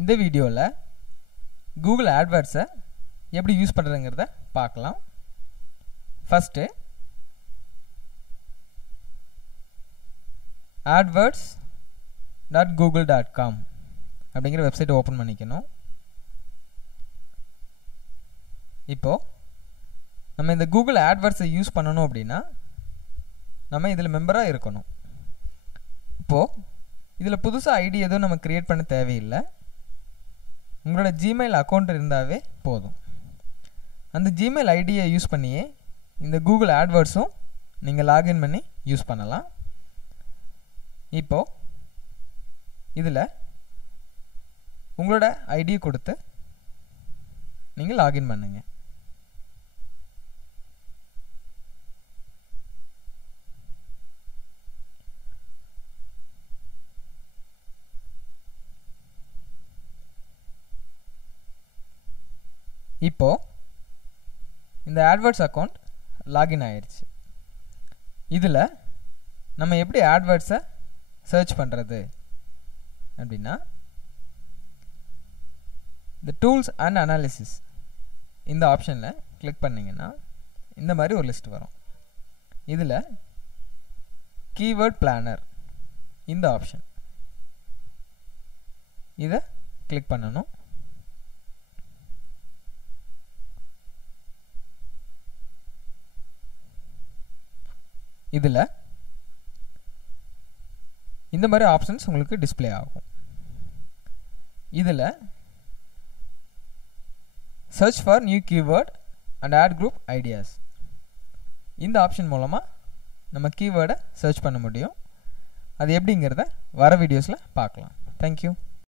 இந்த வீடியோவில் கூகுள் ஆட்வேர்ட்ஸை எப்படி யூஸ் பண்ணுறதுங்கிறத பார்க்கலாம். ஃபஸ்ட்டு adwords.google.com அப்படிங்கிற வெப்சைட் ஓப்பன் பண்ணிக்கணும். இப்போது நம்ம இந்த கூகுள் ஆட்வேர்ட்ஸை யூஸ் பண்ணணும் அப்படின்னா நம்ம இதில் மெம்பராக இருக்கணும். இப்போது இதில் புதுசாக ஐடி எதுவும் நம்ம க்ரியேட் பண்ண தேவையில்லை. உங்களோட ஜிமெயில் அக்கௌண்ட் இருந்தாவே போதும். அந்த ஜிமெயில் ஐடியை யூஸ் பண்ணியே இந்த கூகுள் ஆட்வேர்ட்ஸும் நீங்கள் லாகின் பண்ணி யூஸ் பண்ணலாம். இப்போது இதில் உங்களோட ஐடியை கொடுத்து நீங்கள் லாகின் பண்ணுங்க. இப்போது இந்த ஆட்வேர்ட்ஸ் அக்கௌண்ட் லாகின் ஆயிடுச்சு. இதில் நம்ம எப்படி ஆட்வேர்ட்ஸை சர்ச் பண்ணுறது அப்படின்னா இந்த டூல்ஸ் அண்ட் அனாலிசிஸ் இந்த ஆப்ஷனில் கிளிக் பண்ணிங்கன்னா இந்த மாதிரி ஒரு லிஸ்ட் வரும். இதில் கீவேர்ட் பிளானர் இந்த ஆப்ஷன் இதை கிளிக் பண்ணணும். இதில் இந்த மாதிரி ஆப்ஷன்ஸ் உங்களுக்கு டிஸ்பிளே ஆகும். இதில் search for new keyword and ad group ideas இந்த ஆப்ஷன் மூலமாக நம்ம கீவேர்டை சர்ச் பண்ண முடியும். அது எப்படிங்கிறத வர வீடியோஸில் பார்க்கலாம். தேங்க்யூ.